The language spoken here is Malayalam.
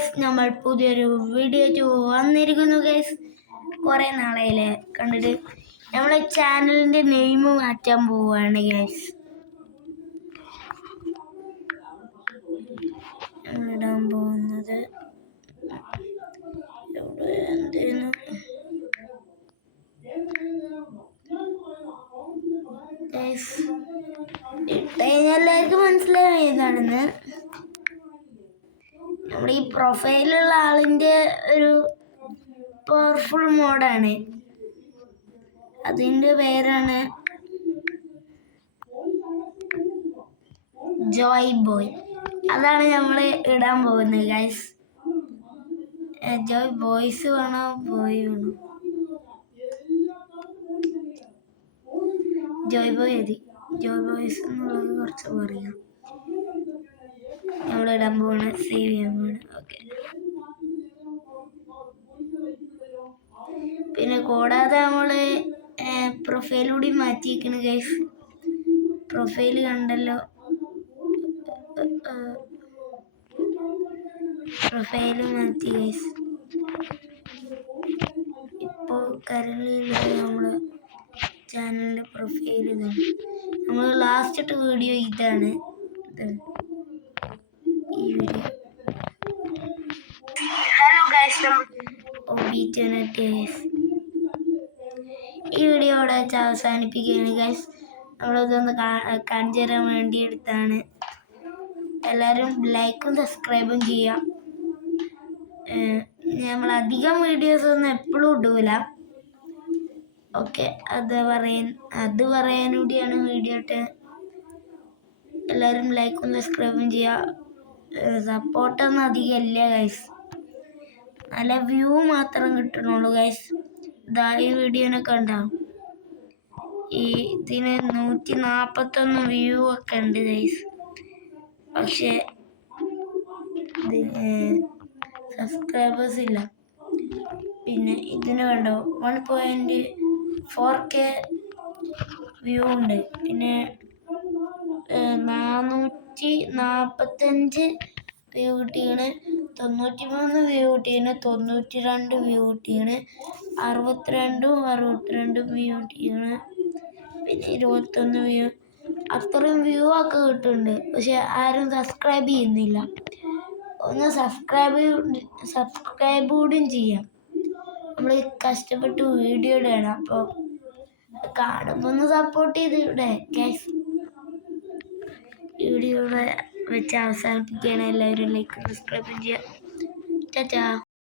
ഗൈസ്, നമ്മൾ പുതിയൊരു വീഡിയോ വന്നിരിക്കുന്നു ഗൈസ്. കുറേ നാളായില്ലേ കണ്ടിട്ട്. നമ്മളെ ചാനലിൻ്റെ നെയിം മാറ്റാൻ പോവുകയാണ് ഗൈസ്. ഇടാൻ പോകുന്നത് ഗൈസ്, എല്ലാവർക്കും മനസ്സിലായി ഏതാണെന്ന്. നമ്മുടെ ഈ പ്രൊഫൈലുള്ള ആളിൻ്റെ ഒരു പവർഫുൾ മോഡാണ്, അതിൻ്റെ പേരാണ് ജോയ് ബോയ്. അതാണ് നമ്മൾ ഇടാൻ പോകുന്നത് ഗൈസ്. ജോയ് ബോയ്സ് വേണോ ബോയ് വേണോ? ജോയ് ബോയ് മതി. ജോയ് ബോയ്സ് എന്നുള്ളത് കുറച്ച് പറയാം. നമ്മളിടാൻ പോവാണ്, സേവ് ചെയ്യാൻ പോവാണ്. ഓക്കെ. പിന്നെ കൂടാതെ നമ്മൾ പ്രൊഫൈലൂടെ മാറ്റിയിരിക്കണ ഗൈസ്. പ്രൊഫൈല് കണ്ടല്ലോ, പ്രൊഫൈല് മാറ്റി ഗൈസ്. ഇപ്പോൾ കരളിൽ നമ്മള് ചാനലിൻ്റെ പ്രൊഫൈൽ ഇതാണ്. നമ്മൾ ലാസ്റ്റ് ഇട്ട വീഡിയോ ഇതാണ്. ഈ വീഡിയോ ഹലോ ഗൈസ്, ഈ വീഡിയോ ഇവിടെ വെച്ച് അവസാനിപ്പിക്കുകയാണ് ഗൈസ്. നമ്മളിതൊന്ന് കാണിച്ചു തരാൻ വേണ്ടി എടുത്താണ്. എല്ലാവരും ലൈക്കും സബ്സ്ക്രൈബും ചെയ്യാം. നമ്മളധികം വീഡിയോസൊന്നും എപ്പോഴും ഇടൂല. ഓക്കെ, അത് പറയാൻ കൂടിയാണ് വീഡിയോ ഇട്ട്. എല്ലാവരും ലൈക്കും സബ്സ്ക്രൈബും ചെയ്യുക. സപ്പോർട്ടൊന്നും അധികം ഇല്ല ഗൈസ്, നല്ല വ്യൂ മാത്രം കിട്ടണുള്ളൂ ഗൈസ്. ഇതാ ഈ വീഡിയോനൊക്കെ ഉണ്ടാവും. ഇതിന് 141 വ്യൂ ഒക്കെ ഉണ്ട് ഗൈസ്. പക്ഷേ സബ്സ്ക്രൈബേഴ്സ് ഇല്ല. പിന്നെ ഇതിന് കണ്ടോ 1.4K വ്യൂ ഉണ്ട്. പിന്നെ 445 വ്യൂ കിട്ടിയാണ്, 93 വ്യൂ കിട്ടിയാണ്, 92 വ്യൂ കിട്ടിയാണ്, 62 വ്യൂ കിട്ടിയാണ്, പിന്നെ 21 വ്യൂ. അത്രയും വ്യൂ ഒക്കെ കിട്ടുന്നുണ്ട്. പക്ഷെ ആരും സബ്സ്ക്രൈബ് ചെയ്യുന്നില്ല. ഒന്ന് സബ്സ്ക്രൈബ് കൂടിയും ചെയ്യാം. നമ്മൾ കഷ്ടപ്പെട്ട് വീഡിയോ ഇടണം. അപ്പോൾ കാണുമ്പോൾ ഒന്ന് സപ്പോർട്ട് ചെയ്തിവിടെ ഗൈസ്. വീഡിയോ വെച്ച് അവസാനിപ്പിക്കുകയാണ്. എല്ലാവരും ലൈക്ക് സബ്സ്ക്രൈബ് ചെയ്യുക. ടാറ്റാ.